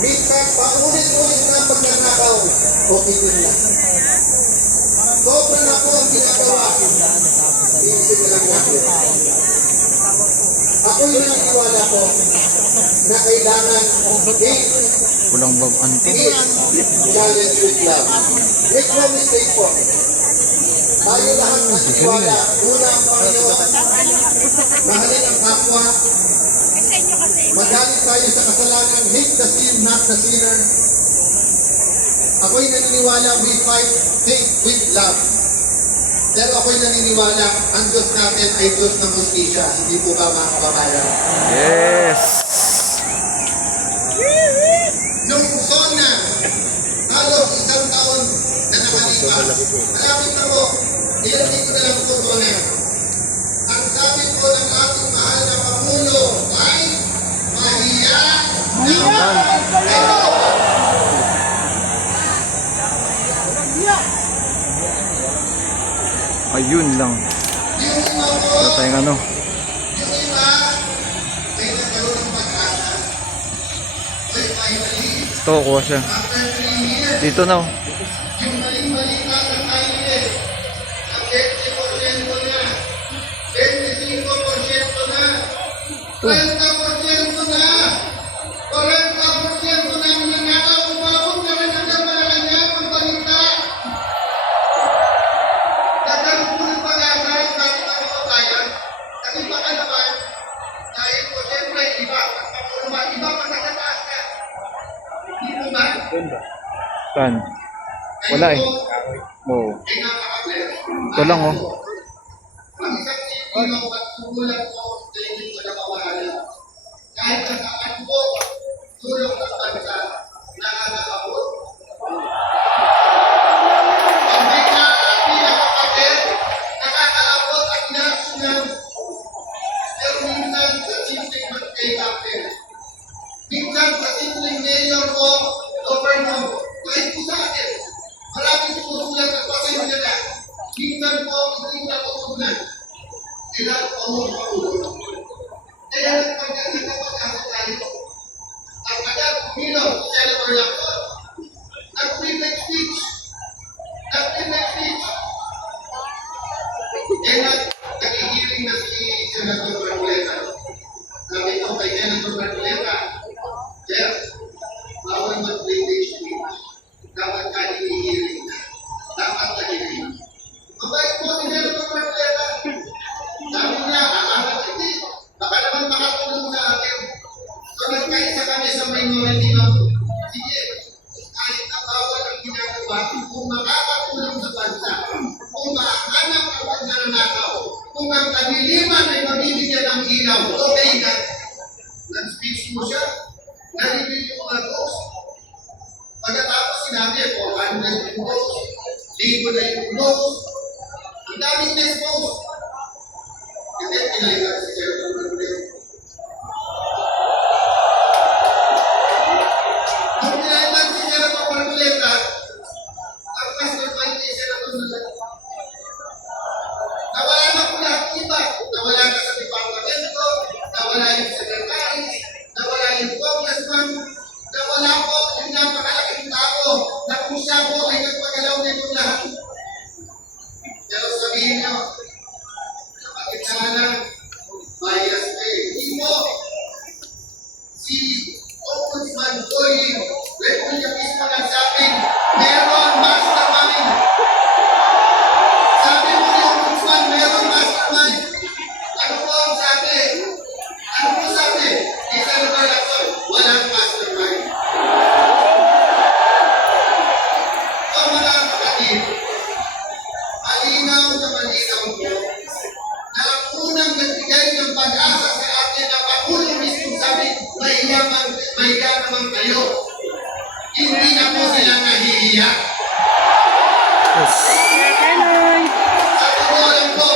Minsan, paulit-ulit na pagnanakaw, okay din lang. Sobra na po ang ginagawa. Iisip na lang natin. Ako'y naniniwala ko na kailangan Walang bab antik. challenge with love. Make no mistake po. Tayo lahat naniniwala. Una ang Panginoon. Mahalin ang kapwa. Magaling tayo sa kasalanan. Hate the sin, not the sinner. Ako'y naniniwala we fight hate with love. Pero ako'y naniniwala ang Diyos natin ay Diyos ng hustisya. Hindi po ba mga kababayan? Yes. Nung zona, halos isang taon na nakalipas. Malapit na po, ilang linggo na lang po zona. Ang sabi po ng ating mahal na Pangulo ay mahiya naman kayo. Ayun lang. Yung iba po, Wala tayong ano. yung iba, ay nagkaroon ng pag-asa. Ay finally, Ito, kuha siya. after 3 years, Dito na. yung maling-balita ng INS, ang 20% na, 25% na, 30% na, 40% na nanakaw, umabot na rin hanggang Malacanang ang balita. Nagkaroon po ng pag-asa yung ating mga kababayan, kasi baka naman, dahil po siyempre iba, iba pa sa kataas na. Hindi po ba? Saan? Wala eh. Oo. Ito lang oh. Ang isang sino at sugulan po sa inyong pagkakawalan. Kahit ang saan po, tulong ng bansa, nakakabot. Ang may pinakapatid, nakakaabot at nasunang. Pero minsan sa simpleng magkay-kapil. Minsan sa simpleng mayor ko, governor, kahit po sa akin, maraming sumusulat at pasensya na. Minsan po, hindi na putunan. Kailangan po mo makulong. Kaya nagpagkakapag-asa tayo. Ang agad kumilo, Senator Lacson, nag-prefect speech. Nag-prefect speech. Kaya nag-hearing na si Senator Marcoleta. Sabi ko kay Senator Marcoleta, Sir, bawal mag-prefect speech. Dapat ka-hearing na. Dapat ka-hearing. Mabait po si Senator Marcoleta. Sabi niya, hindi. Baka naman makatulong sa akin. So nagkaisa kami sa minority na sige, kahit na bawal ang ginagawa, kung makakatulong sa bansa, kung makahanap ang pagnanakaw, kung ang kaniliman ay mabibigyan ng ilaw, okay na. Nag-speech mo siya, na-review yung mga post. Pagkatapos sinabi, 400 yung post, libo na yung post, ang daming na-post. Hindi, pinalitan si Senator Marcoleta. Nung pinalitan si Senator Marcoleta, ang mastermind ni Senator Marcoleta. Nawala na po lahat iba. Nawala ka sa departamento, nawala yung secretary, nawala yung congressman, nawala po yung napakalaking tao na kung siya po ay nagpagalaw nito lahat. Pero sabihin niyo, bakit sana bias eh? Hindi mo. Si Ombudsman Boying, Republika mismo nagsabing, meron mastermind. Sabi mo ni Ombudsman, meron mastermind. Ano po ang sabi? Ano po sabi? Isa na ba Lacson? Walang mastermind. So mga kapatid, malinaw na malinaw po na ang unang nagbigay ng pag-asa sa atin na Pangulo mismo sabi, mahiya naman kayo. Hindi na po sila nahihiya. Yes. Sa totoo lang po,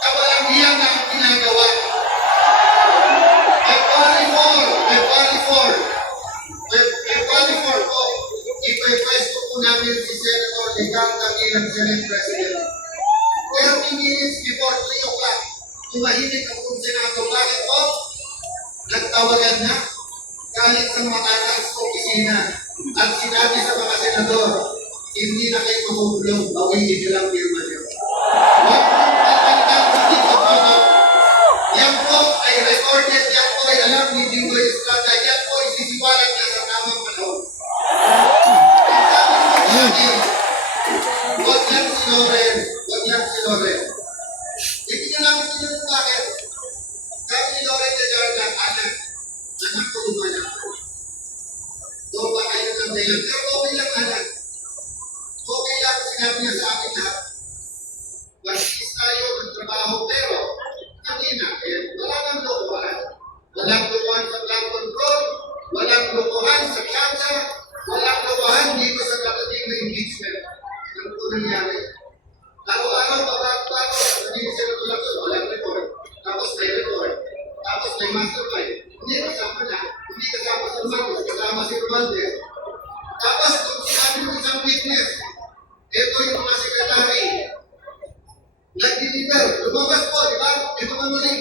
kawalang hiya na ang ginagawa. February 4 po, ipwesto po namin si Senator Licanta bilang Senate President. 30 minutes before 3 o'clock, tumahimik ang Senado. Bakit po? Nagtawagan na galing sa mga taas opisina. opisina at sinabi sa mga senador, hindi na kayo makukulong, bawiin niyo lang firma niyo. Huwag po tatalikan sa dito po. Yan po ay recorded, yan po ay alam ni Jingo Estrada, yan po ay sisiwalat niya sa tamang panahon. Ang sabi ko sa akin, huwag lang si Loren, huwag lang si Loren. Hindi niyo namin tinanong bakit. Sabi ni Loren de Garda, anak ko lumanak ko. Doon ba kayo ng dahilan? Pero okay lang anak. Okay lang sinabi niya sa akin lahat. Wasis tayo ng trabaho, pero kanina, wala nang lokohan. Walang lokohan sa blood control, walang lokohan sa cancer, walang lokohan dito sa katating na impeachment. Ano po nangyari? Araw-araw, bago-bago, sabihin sila tulad ko, walang report. Tapos may report. Tapos may mastermind. Hindi kasama na. Hindi kasama si Marcos, kasama si Romualdez. Tapos, kung sinabi mo isang witness, ito yung mga sekretary. Nag-deliver. Lumabas po, di ba? Ito ka muli.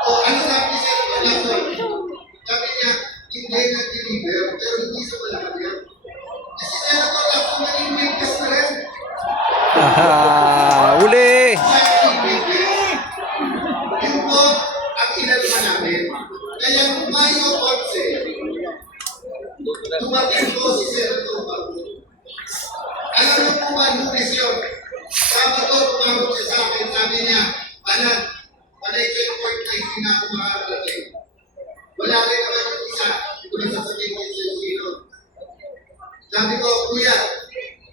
O ano sabi ni Senator Lacson? Sabi niya, hindi nag-deliver, pero hindi sa Malacanang. Kasi Senator Lacson naging witness na rin. Uli! Yun po ang inalma namin. Kaya Mayo 11, tumating po si Senator Bago. Alam mo po ba, Lunes yun? Sabado, tumawag siya sa akin, sabi niya, anak, panay ko yung point na hindi na ako makakarating. Wala rin naman yung isa, ito na sasabihin ko yung sino. Sabi ko, kuya,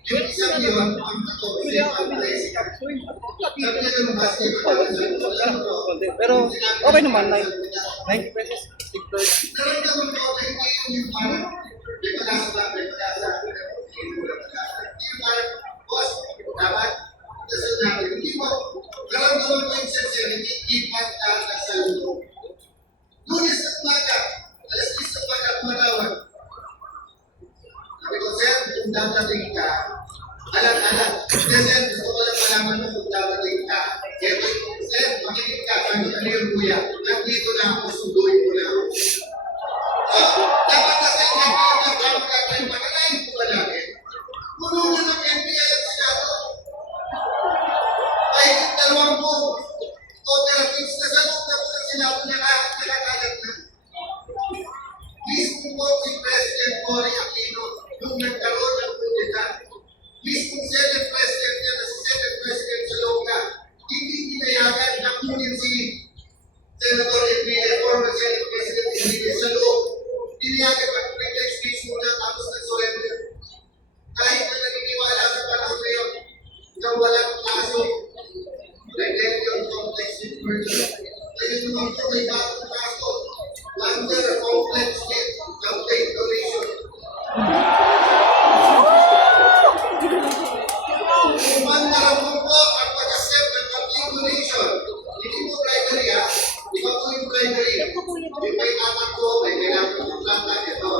yung isang yun, ang ako, kasi ang president. Sabi niya naman, kasi Pero okay naman, 90 pesos. naramdaman ko na hindi yung parang, may pag-asa, yung parang, boss, dapat, kasi natin, hindi mo, naramdaman ko yung sincerity, ipat na nagsaluto. Lunes na umaga, alas 10 na umaga, kumalawan. Sabi ko, sir, kung dadating ka, alam, sir, gusto ko lang malaman mo kung dadating ka. Kaya, sir, makinig ka, sabi ko, ano yung kuya? Nandito na ako, suduin mo na ako. Dapat na sa inyo, kung kayo magkakain ko ba namin? Puno na ng NBI at Senado. Ay, dalawang po, operatives na sa loob na po ng Senado na nakakalat na. Mismo po si President Cory Aquino nung nagkaroon ng kudeta. Mismo Senate President niya na si Senate President Salonga, hindi pinayagan na kunin si Senator Enrile, former Senate President Enrile sa loob. Pinayagan pa kung nag-speech muna tapos nag-surrender. Kahit na naniniwala sa panahon na yun, na walang kaso, like yung complex murder. Ngayon naman po may bagong kaso, under complex campaign donation. Umandaraman po ang pag-accept ng campaign donation. Hindi po bribery ha. Iba po yung bribery. Yung may tatak ko, may kailangan ng plata, ito.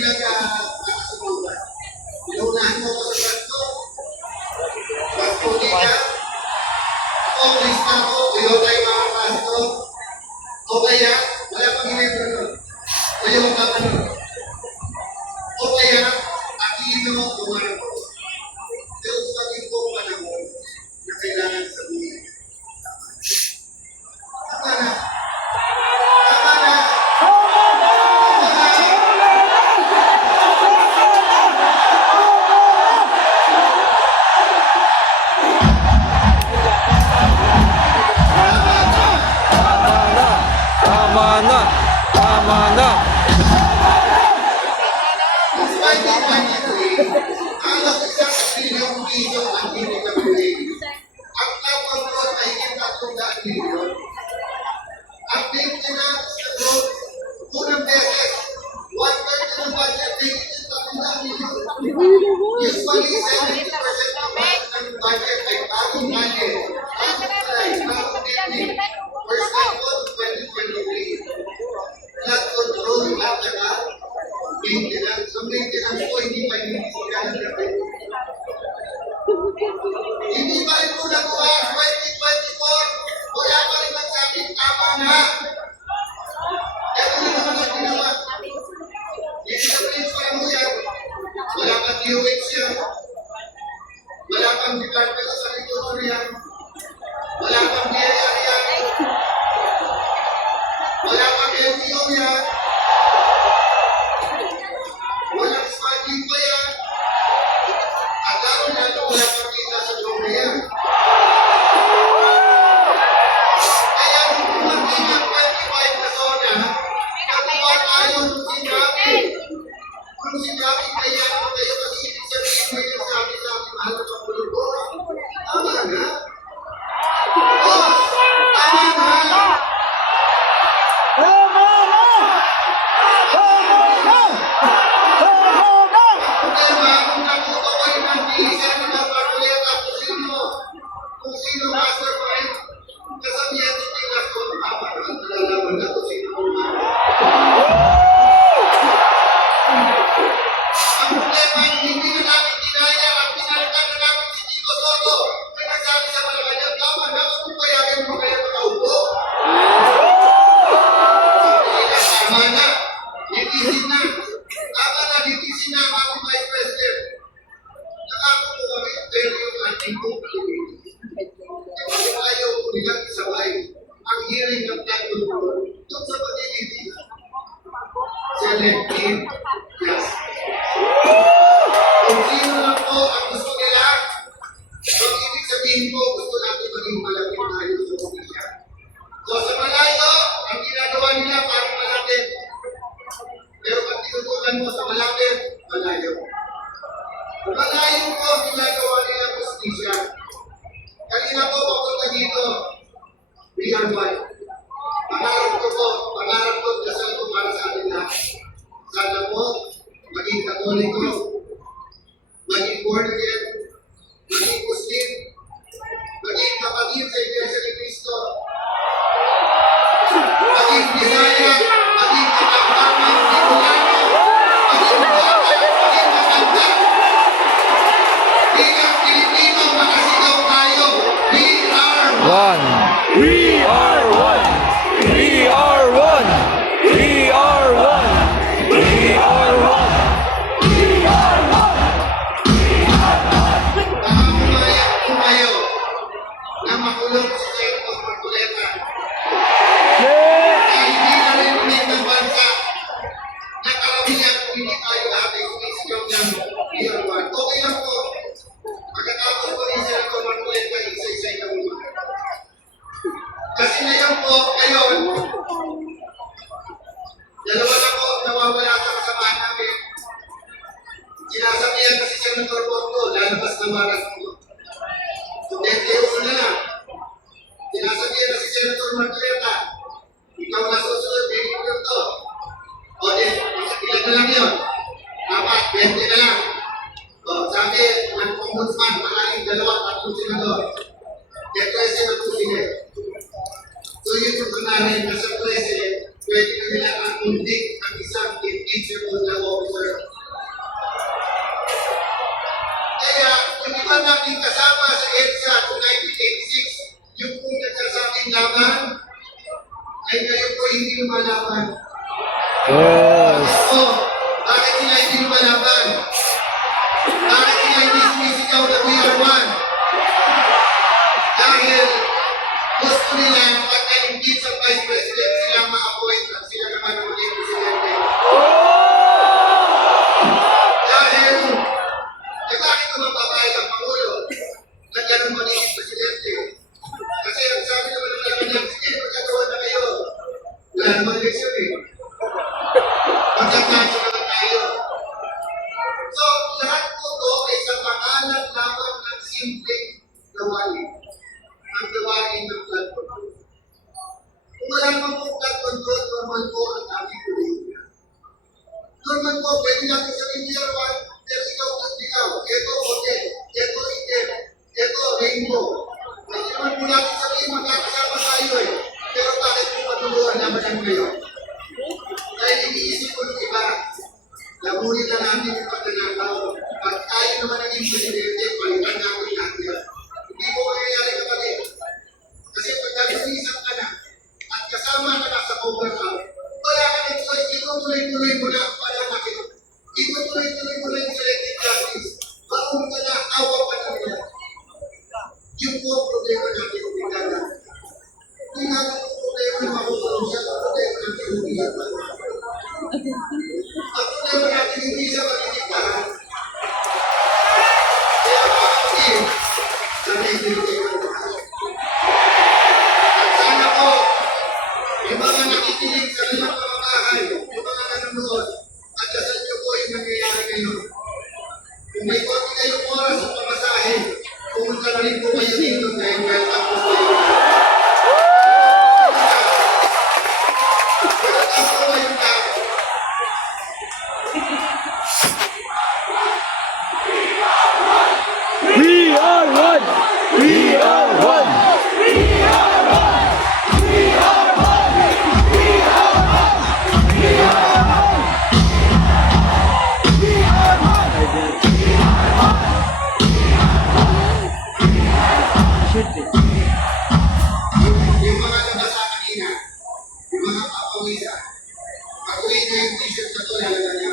nagkakasunugan. Inunahan mo ko sa basto. Basto ka. Ako, Krista ko, kayo tayo mga basto. O kaya, wala pang hinibro nun. Kayo ang kapanun. O kaya, akin mo kumain ko. Pero sabihin ko panahon na kailangan sabihin. Tama na. Tama na. Tama na! Tama na! Despite the 23, alam isang bilyong piso ang pinagkakulit. Ang kapag-road ay higit 300 milyon. Ang maintenance sa road, unang beses, 1/3 ng budget ay higit 300 milyon. Usually, 70% ng budget ay bagong budget. Bagong building. For example, 2023. Flood control at saka maintenance. Ang maintenance po, hindi pa hinihisigan ng revenue. Hindi pa rin po nakuha 2024. Wala pa rin magsabing tama na. Ito na naman ang ginawa. Hindi na rin pa mo yan. Wala pang DOH yan. Wala pang Department of Agriculture yan. Wala pang DSR yan. Wala pang LTO yan. Walang smuggling pa yan. At lalo na wala pang kita sa drone yan. Kaya kung kumating ang 25 na zona, nakuha tayo nung sinabi. Kung sinabi kaya kayo kasi ibig sabihin may nasabi sa ating mahal na Pangulo. Tama na. Oh, tama na. Diba, kung natuto kayo ng bilisan ng mga Marcoleta, kung sino mastermind, kasabihan sa Pilas ko, nalalaman na kung sino kumain. Ang problema, hindi na namin kinaya, ang pinalitan na namin si Chico Soto, may nagsabi sa Malacanang, tama na, kung payagan mo kaya makaupo. Tama na, litisin na. Tama na, litisin na ang ating Vice President. Nakakupo kami, pero yung ating Pilipinas. Kasi ayaw nilang isabay ang hearing ng Pangulo doon sa pag-ibig. Selective justice. Kung sino lang po ang gusto nila, ang ibig sabihin ko, gusto natin maging malapit tayo sa komisya. So sa malayo, ang ginagawa nila parang malapit. Pero pag tinutukan mo sa malapit, malayo. Malayo po ang ginagawa nila sa komisya. Kanina po papunta dito, we are one. Pangarap ko, dasal ko para sa atin lahat. Sana po, maging Katoliko, maging born again, maging Muslim, maging kapatid sa Iglesia ni Cristo, maging Bisaya, maging Kapampangan, Bicolano, maging Bata, maging Matanda. Bilang Pilipino, makasigaw tayo, we are One! We are one! We are one! We are one! We are one! Kumayo na makulong sa Senator Marcoleta. Na hindi na rin ng bansa na karamihan kung hindi tayo lahat ay sumisigaw ng Year 1. Okay lang po. Pagkatapos po ni Senator Marcoleta, isa-isa yung mga. Kasi ngayon po, ngayon, dalawa na po ang nawawala sa kasamahan namin. Sinasabihan kasi Senator Bongo, lalabas na maras mo. So, Deus na lang. Sinasabihan na si Senator Marcoleta, ikaw na susunod, hindi ko to. O, ilan na lang yun? Dapat, 20 na lang. O, sabi, ng ombudsman, maraming 2-3 senador. Kaya 13 na po sila. So, yun yung kunari, nasa 13, pwede na nila ang mundik ang isang 15 invincible na officer. Kaya, yung iba natin kasama sa EDSA noong 1986, yung kung nagsasabing laban, ay ngayon po hindi lumalaban. Yes. So, bakit nila hindi lumalaban? Bakit nila hindi sumisigaw na we are one? Dahil gusto nila pagka-impeach ang Vice President sila ma-appoint at sila naman ang maging Presidente. Dahil, bakit naman papayag ang Pangulo na ganun magiging Presidente? Kasi ang sabi naman ng laban niya, sige, magkagawa na kayo. Wala naman eleksyon eh. Magkakaso naman tayo. So, lahat po ito ay sa pangalan lamang ng simpleng gawain. Ang gawain ng blood control. Kung wala naman po blood control, normal po ang aming politika. Normal po, pwede natin sabihin niya naman, pero ikaw, ito, okay, ito, itim, ito, rainbow. Pwede naman po natin sabihin, magkakasama tayo eh. Pero bakit po matuluan naman ang ngayon? Dahil iniisip ko ng iba, lamunin na natin yung pagkanakaw. Pag tayo naman naging presidente, palitan natin natin yan. Hindi po mangyayari kapatid. Kasi pag nagsinisap ka na, at kasama ka na sa overcome, wala ka ng choice, itutuloy-tuloy mo na ang pananakit. Itutuloy-tuloy mo na yung selective justice. Baong ka na, awa pa na nila. Yung po ang problema natin yung bigala. Kung natin ang problema na makukulong siya, ang problema natin yung bigala. Ang problema natin hindi siya magigitahan. Kaya mga kapatid, sa naibigay ng mahal. At sana po, yung mga nakikinig sa ilang pamamahay, yung mga nanonood, at dasal niyo po yung nangyayari ngayon. Kung may konti kayong oras sa pamasahe, pumunta na rin po kayo dito dahil welcome po kayo. Welcome po kayong tao. We are one. We are one. Yung mga nabasa kanina, yung mga papawisan, pag-uwi na yung t-shirt na to, lalagyan niyo.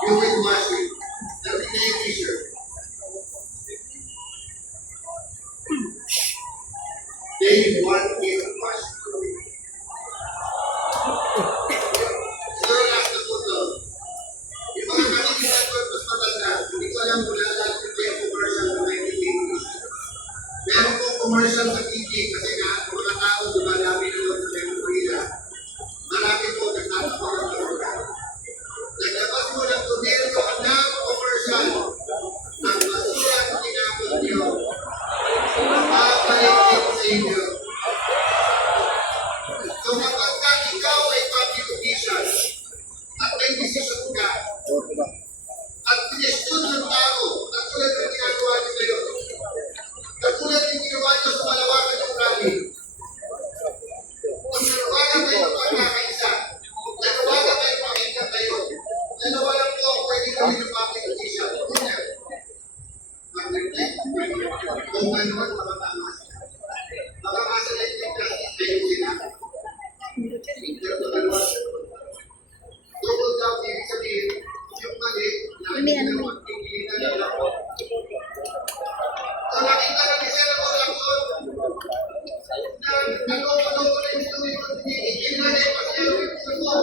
You will wash it. Dati na yung t-shirt. They want me to wash it. So, last na po to. Yung mga nakikinig ko, mas matanda, hindi ko alam kung naalala ko yung commercial na 1980s. Meron pong commercial sa TV kasi nga, mga tao, diba, dami na doon sa Manila. Marami po nagtatapos ng program. Naglabas mo ng gobyerno ng commercial ng basura at tinapos niyo. Babalik din sa inyo. So kapag ka ikaw ay public official at may decision ka at pinestyon ng tao, katulad ng ginagawa niyo ngayon, katulad ng ginawa niyo sa Malawakan ng rally, kung nanawagan kayo ng pagkakaisa, nanawagan kayo pakinggan kayo, dalawa lang po ang pwede kami ng public official. Una, mag-reflect, kung ano man makatamas. Makamasa na yung justice kayo sila. Pero dalawa, double down, ibig sabihin, yung mali, na ginawa, pipilitan nila po. So nakita na ni Senator Lacson, na nagkakalo ko rin ito yung ikinanay pa siya yung puso.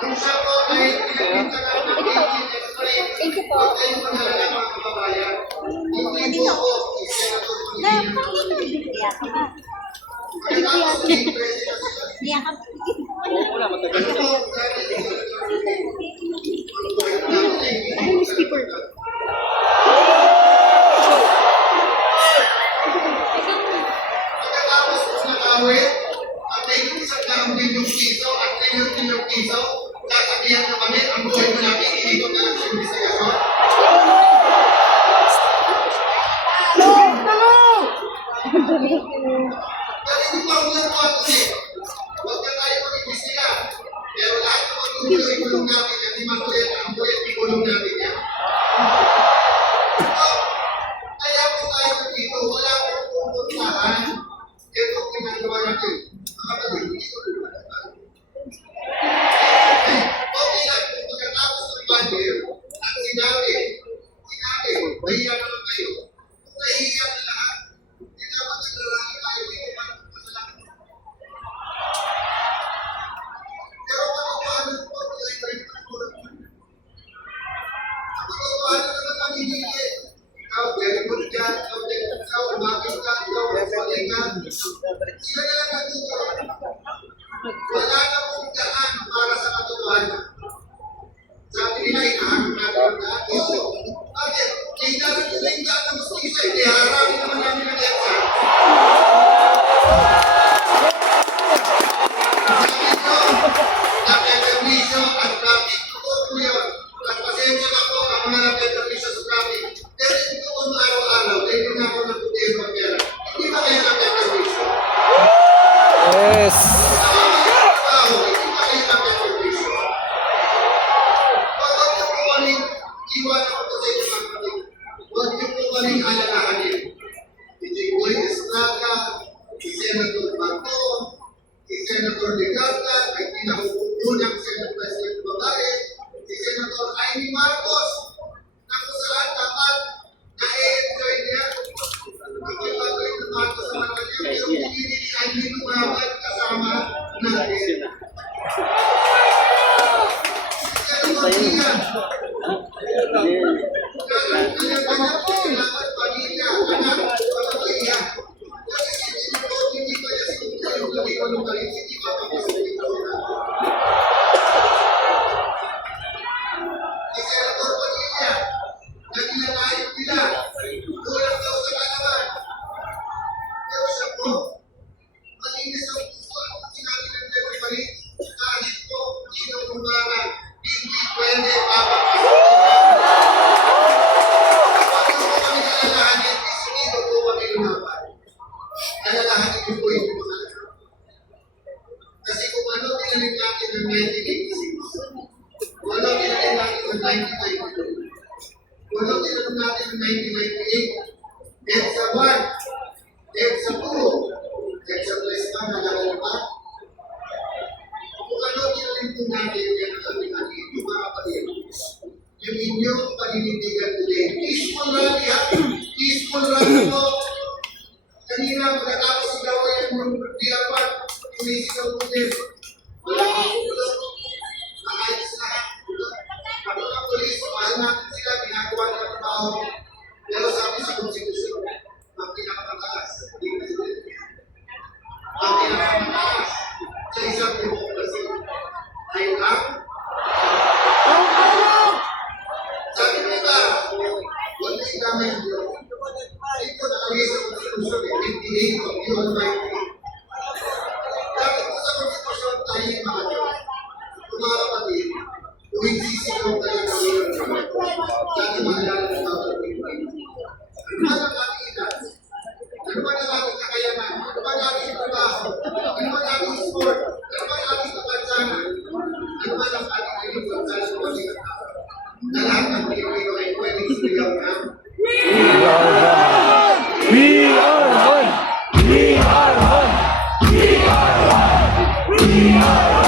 Kung siya po ay pinagpintagan ng Thank you po. huwag kayong magalala mga kababayan. Hindi po ako, si Senator Pangilinan ng Pangilinan. Pagkatapos ng president sila, ano po, pagkatapos ng awit, at may isang daang milyong piso at 3 milyong piso, sasabihan na kami, ang buhay mo namin, iikot na lang sa investigasyon. Pero hindi pa ako nagkuhan kasi, huwag na tayo mag-imbestiga. Pero lahat ng magtutuloy, ikulong namin yan, di makulit, ang kulit, ikulong namin yan. Kaya po tayo dito, wala akong pupuntahan. Ito ang pinagawa natin. Mga kapatid, hindi ko pupuntahan. Okay lang, kung pagkatapos ng banner, at sinabi, mahiya na lang kayo. Kung nahihiya na lahat, hindi dapat nagrarami tayo dito para masalamat. Pero paano po ang mga paano naman mamimili? Ikaw, very good ka, ikaw, umagis ka, ikaw, mali ka. Sila na lang natuto. Wala na pong daan para sa katotohanan. Sabi nila, inahanap natin ang daan. Oo, bakit? Kailangan nila yung daan ng mustisya, hindi harapin naman namin ang EDSA. Sabi ko, napepermisyo at traffic. Totoo po yun. At pasensya na po ang mga napepermisyo sa traffic. Pero ito po araw-araw, dahil na ako ng putin ng pera. Hindi ba kayo napepermisyo? Yes. Iwan ako sa inyo mga kapatid. Huwag niyo po kaming alalahanin. Si Boy Estrada, si Senator Bato, si Senator Legarda, ay pinahupunang Senate President babae, si Senator Amy Marcos, na kung saan dapat na-enjoy niya ang pagkakagawin ng Marcos sa Malacanang, pero pinili ni Amy Lumaban kasama natin. Si Senator Dian, alalahanin ko po yung mga kasi kung ano tinanim natin ng 1986, kung ano tinanim natin ng 1992, kung ano tinanim natin ng 1998, EDSA 1, EDSA 2, EDSA 3 pa, nalala pa. Kung ano tinanim po natin, yan ang sabi natin, yung mga kapatid, yung inyong paninindigan today. Peaceful rally ha? Peaceful rally po. Kanina, pagkatapos sigaw yung diapan, sumisigaw po din. Wala akong tulong. Maayos lahat. Ako ng polis, mahal natin sila, ginagawa ng trabaho. Pero sabi sa konstitusyon, ang pinakamataas, hindi presidente. Ang pinakamataas sa isang demokrasi ay ang sabi nila, huwag na idamay ang Diyos. Ito nakalagay sa konstitusyon, 28 of the Almighty. Dapat po sa konstitusyon tayo yung mga Diyos. Kung mga kapatid, kung sisigaw tayo ng iyong Diyos, dati maalala ng bawat Pilipinas. Ano ba ang ating edad? Ano ba ang ating kakayanan? Ano ba ang ating trabaho? Ano ba ang ating sport? Ano ba ang ating kapansanan? Ano ba ang ating kailangan sa pagkakas? Na lahat ng Pilipino ay pwedeng sumigaw na We are one. We are one. We are one. We are one. We are one.